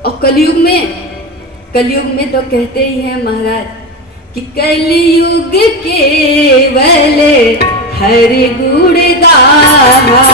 और कलयुग में तो कहते ही हैं महाराज कि कलयुग केवल हरि गुण गाहा,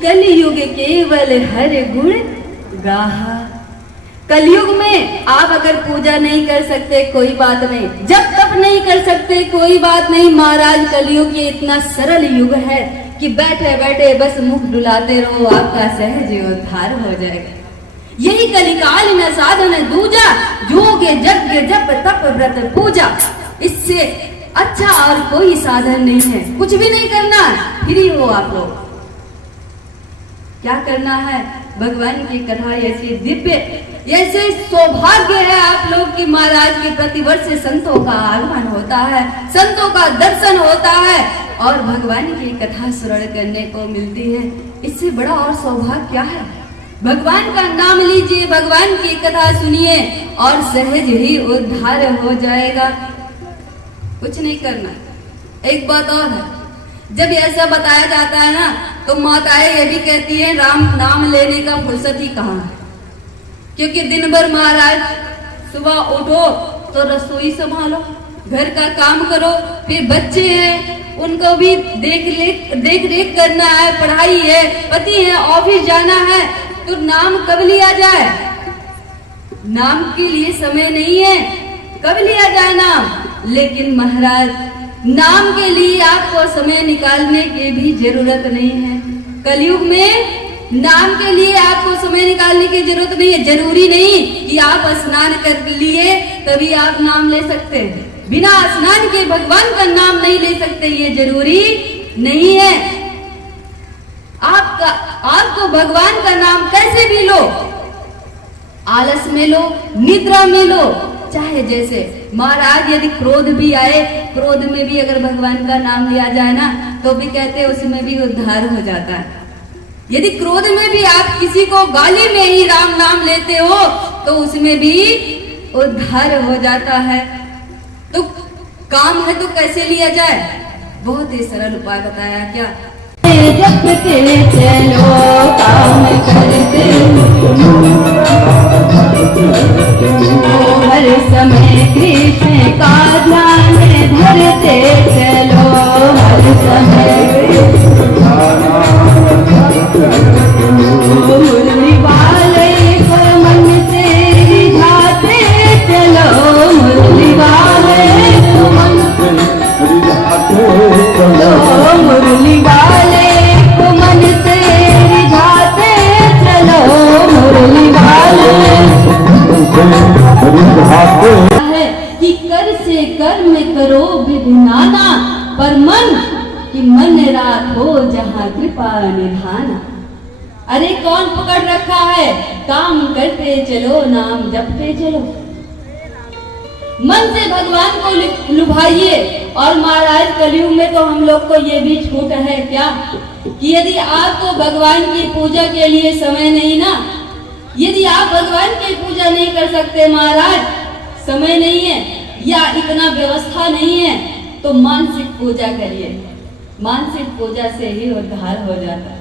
कलयुग केवल हरि गुण गाहा, हरि गुण गाहा। कलयुग में आप अगर पूजा नहीं कर सकते कोई बात नहीं, जब तप नहीं कर सकते कोई बात नहीं। महाराज कलयुग ये इतना सरल युग है कि बैठे बैठे बस मुख डुलाते रहो, आपका सहज उद्धार हो जाएगा। यही कलिकाल न साधन दूजा, योग यज्ञ जप तप व्रत पूजा। इससे अच्छा और कोई साधन नहीं है, कुछ भी नहीं करना, फ्री हो आप लोग। क्या करना है? भगवान की कथा ऐसी दिव्य, ऐसे सौभाग्य है आप लोग की महाराज के प्रतिवर्ष संतों का आगमन होता है, संतों का दर्शन होता है और भगवान की कथा श्रवण करने को मिलती है। इससे बड़ा और सौभाग्य क्या है? भगवान का नाम लीजिए, भगवान की कथा सुनिए और सहज ही उद्धार हो जाएगा। कुछ नहीं करना। एक बात और है, जब ऐसा बताया जाता है ना तो माताएं ये भी कहती हैं राम नाम लेने का फुर्सत ही कहाँ है, क्योंकि दिन भर महाराज सुबह उठो तो रसोई संभालो, घर का काम करो, फिर बच्चे हैं उनको भी देख रेख करना है, पढ़ाई है, पति है, ऑफिस जाना है, तो नाम कब लिया जाए? नाम के लिए समय नहीं है, कब लिया जाए नाम? लेकिन महाराज नाम के लिए आपको समय निकालने की भी जरूरत नहीं है। कलयुग में नाम के लिए आपको समय निकालने की जरूरत नहीं है। जरूरी नहीं कि आप स्नान कर लिए तभी आप नाम ले सकते हैं, बिना स्नान के भगवान का नाम नहीं ले सकते, ये जरूरी नहीं है। आपको भगवान का नाम कैसे भी लो, आलस में लो, निद्रा में लो, चाहे जैसे। महाराज यदि क्रोध भी आए, क्रोध में भी अगर भगवान का नाम लिया जाए ना तो भी कहते हैं उसमें भी उद्धार हो जाता है। यदि क्रोध में भी आप किसी को गाली में ही राम नाम लेते हो तो उसमें भी उद्धार हो जाता है। तो काम है तो कैसे लिया जाए? बहुत ही सरल उपाय बताया। क्या? जपते चलो काम करते हर समय कृष्ण का ध्यान धरते चलो, हर समय मुरली वाले को मन से रिझाते चलो, मुरली वाले को मन से रिझाते चलो, मुरली वाले को मन से रिझाते चलो, मुरली वाले है कि कर से कर्म करो विधि नाना, पर मन कि मन राखो जहाँ कृपा निधाना। अरे कौन पकड़ रखा है? काम करते चलो, नाम जपते चलो। मन से भगवान को लुभाइए। और महाराज कलयुग में तो हम लोग को ये भी छूट है क्या कि यदि आपको भगवान की पूजा के लिए समय नहीं ना, यदि आप भगवान की पूजा नहीं कर सकते महाराज, समय नहीं है या इतना व्यवस्था नहीं है, तो मानसिक पूजा करिए। मानसिक पूजा से ही उद्धार हो जाता है।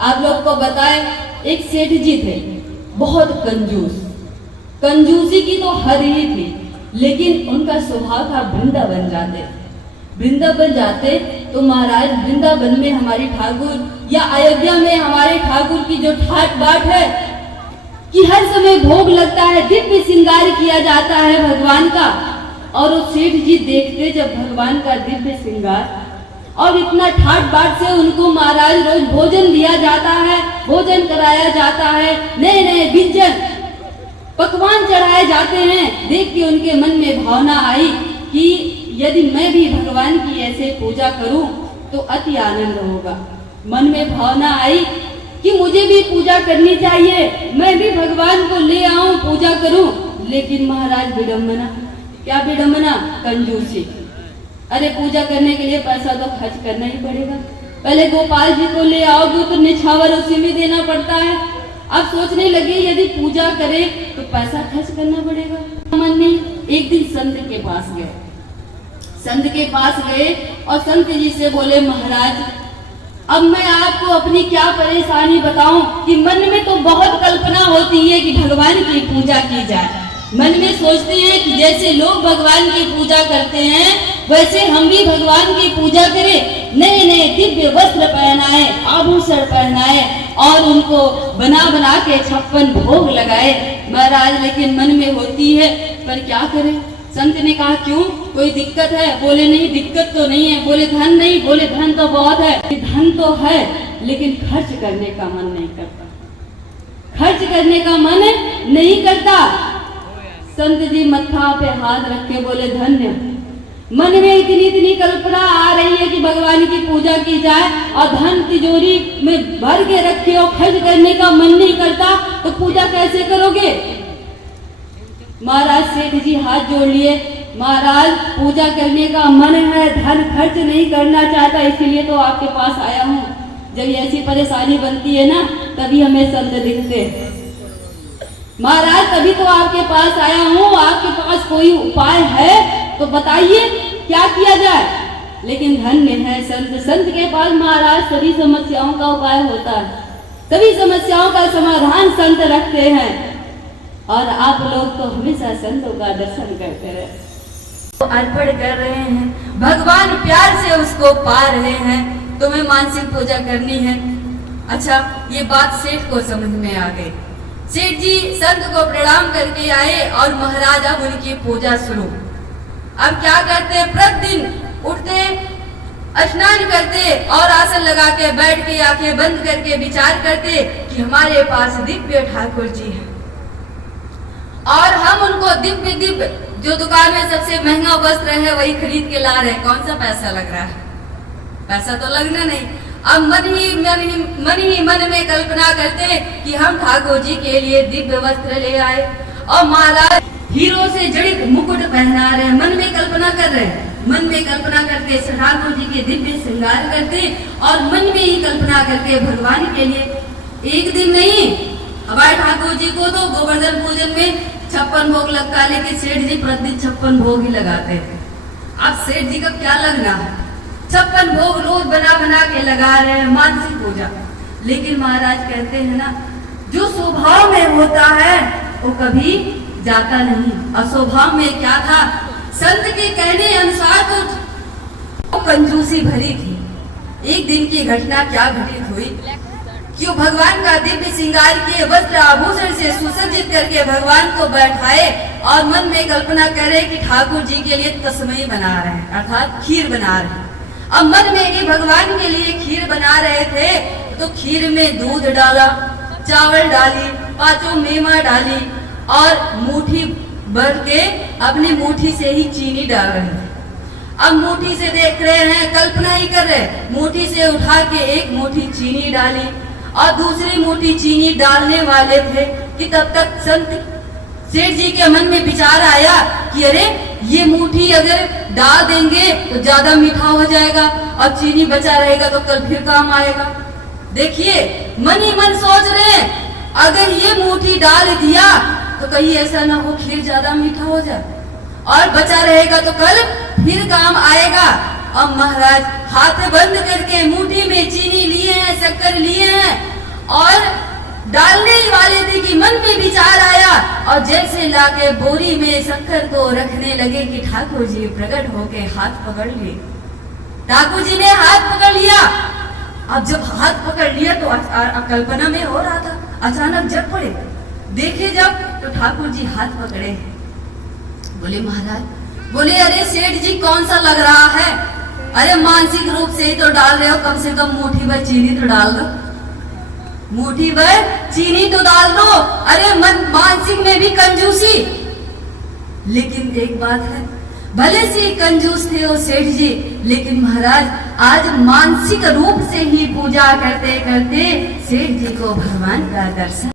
आप लोग को बताए, एक सेठ जी थे, बहुत कंजूस, कंजूसी की तो हद ही थी, लेकिन उनका स्वभाव था वृंदावन जाते। वृंदावन जाते तो महाराज वृंदावन में हमारी ठाकुर या अयोध्या में हमारे ठाकुर की जो ठाट बाट है कि हर समय भोग लगता है, दिव्य श्रृंगार किया जाता है भगवान का। और वो सेठ जी देखते जब भगवान का दिव्य श्रृंगार, और इतना ठाट बाट से उनको महाराज रोज भोजन दिया जाता है, भोजन कराया जाता है, नए नए व्यंजन पकवान चढ़ाए जाते हैं। देख के उनके मन में भावना आई कि यदि मैं भी भगवान की ऐसे पूजा करूं तो अति आनंद होगा। मन में भावना आई कि मुझे भी पूजा करनी चाहिए, मैं भी भगवान को ले आऊं, पूजा करूं। लेकिन महाराज विडंबना, क्या विडंबना, कंजूसी। अरे पूजा करने के लिए पैसा तो खर्च करना ही पड़ेगा, पहले गोपाल जी को ले आओगे तो निछावर उसी में देना पड़ता है। अब सोचने लगे यदि पूजा करे तो पैसा खर्च करना पड़ेगा। मन नहीं, एक दिन संत के पास गए, संत के पास गए और संत जी से बोले, महाराज अब मैं आपको अपनी क्या परेशानी बताऊं कि मन में तो बहुत कल्पना होती है कि भगवान की पूजा की जाए। मन में सोचते हैं कि जैसे लोग भगवान की पूजा करते हैं वैसे हम भी भगवान की पूजा करें, नए नए दिव्य वस्त्र पहनाए, आभूषण पहनाए और उनको बना बना के 56 भोग लगाए महाराज। लेकिन मन में होती है, पर क्या करें। संत ने कहा क्यों, कोई दिक्कत है? बोले नहीं दिक्कत तो नहीं है। बोले धन नहीं? बोले धन तो बहुत है। धन तो है लेकिन खर्च करने का मन नहीं करता, खर्च करने का मन नहीं करता। संत जी मत्था पे हाथ रख के बोले धन्य, मन में इतनी इतनी कल्पना आ रही है कि भगवान की पूजा की जाए और धन तिजोरी में भर के रखे हो, खर्च करने का मन नहीं करता तो पूजा कैसे करोगे? महाराज सेठ जी हाथ जोड़ लिए, महाराज पूजा करने का मन है, धन खर्च नहीं करना चाहता, इसीलिए तो आपके पास आया हूँ। जब ऐसी परेशानी बनती है ना तभी हमें संत दिखते हैं। महाराज तभी तो आपके पास आया हूँ, आपके पास कोई उपाय है तो बताइए क्या किया जाए। लेकिन धन्य है संत, संत के पास महाराज सभी समस्याओं का उपाय होता है, सभी समस्याओं का समाधान संत रखते हैं। और आप लोग तो हमेशा संतों का दर्शन करते रहे, तो अर्पण कर रहे हैं, भगवान प्यार से उसको पा रहे हैं। तुम्हें मानसिक पूजा करनी है। अच्छा, ये बात सेठ को समझ में आ गई। सेठ जी संत को प्रणाम करके आए और महाराज अब उनकी पूजा शुरू। अब क्या करते, प्रतिदिन उठते, स्नान करते और आसन लगा के बैठ के आंखें बंद करके विचार करते कि हमारे पास दिव्य ठाकुर जी है और हम उनको दिव्य दिव्य जो दुकान में सबसे महंगा वस्त्र है वही खरीद के ला रहे। कौन सा पैसा लग रहा है? पैसा तो लगना नहीं। अब मन में कल्पना करते कि हम ठाकुर जी के लिए दिव्य वस्त्र ले आए और महाराज हीरो से जड़ित मुकुट पहना रहे हैं। मन में कल्पना कर रहे हैं, मन में कल्पना करके ठाकुर जी के दिव्य श्रृंगार करते और मन में ही कल्पना करके भगवान के लिए। एक दिन नहीं, हमारे ठाकुर जी को तो गोवर्धन पूजन में 56 भोग लगता है, लेकिन सेठ जी प्रतिदिन 56 भोग ही लगाते थे। अब सेठ जी का क्या लगना है, 56 भोग रोज बना बना के लगा रहे हैं, मानसिक पूजा। लेकिन महाराज कहते हैं ना, जो स्वभाव में होता है वो कभी जाता नहीं। और स्वभाव में क्या था, संत के कहने अनुसार तो कंजूसी भरी थी। एक दिन की घटना क्या घटित हुई कि भगवान का दिव्य श्रृंगार के वस्त्र आभूषण से सुसज्जित करके भगवान को बैठाए और मन में कल्पना करे कि ठाकुर जी के लिए तस्मई बना रहे हैं, अर्थात खीर बना रहे हैं। अब मन में कि भगवान के लिए खीर बना रहे थे तो खीर में दूध डाला, चावल डाली, 5 मेवा डाली और मुट्ठी भर के अपनी मुट्ठी से ही चीनी डाल रहे हैं। अब मुट्ठी से देख रहे हैं, कल्पना ही कर रहे, मुट्ठी से उठा के एक मुट्ठी चीनी डाली और दूसरी मुट्ठी चीनी डालने वाले थे कि तब तक संत सेठ जी के मन में विचार आया कि अरे ये मुट्ठी अगर डाल देंगे तो ज्यादा मीठा हो जाएगा और चीनी बचा रहेगा तो कल फिर काम आएगा। देखिए मन ही मन सोच रहे हैं अगर ये मुट्ठी डाल दिया तो कहीं ऐसा ना हो खीर ज्यादा मीठा हो जाए, और बचा रहेगा तो कल फिर काम आएगा। अब महाराज हाथ बंद करके मुट्ठी में चीनी लिए हैं, शक्कर लिए हैं, और डालने वाले थे कि मन में विचार आया, और जैसे लाके बोरी में शक्कर को रखने लगे कि ठाकुर जी प्रकट होके हाथ पकड़ लिए। ठाकुर जी ने हाथ पकड़ लिया। अब जब हाथ पकड़ लिया तो कल्पना में हो रहा था, अचानक जग पड़े, देखे जब तो ठाकुर जी हाथ पकड़े। बोले महाराज, बोले अरे सेठ जी कौन सा लग रहा है? अरे मानसिक रूप से ही तो डाल रहे हो, कम से कम मुट्ठी भर चीनी तो डाल दो, मुट्ठी भर चीनी तो डाल दो। अरे मानसिक में भी कंजूसी। लेकिन एक बात है, भले से कंजूस थे वो सेठ जी, लेकिन महाराज आज मानसिक रूप से ही पूजा करते करते सेठ जी को भगवान का दर्शन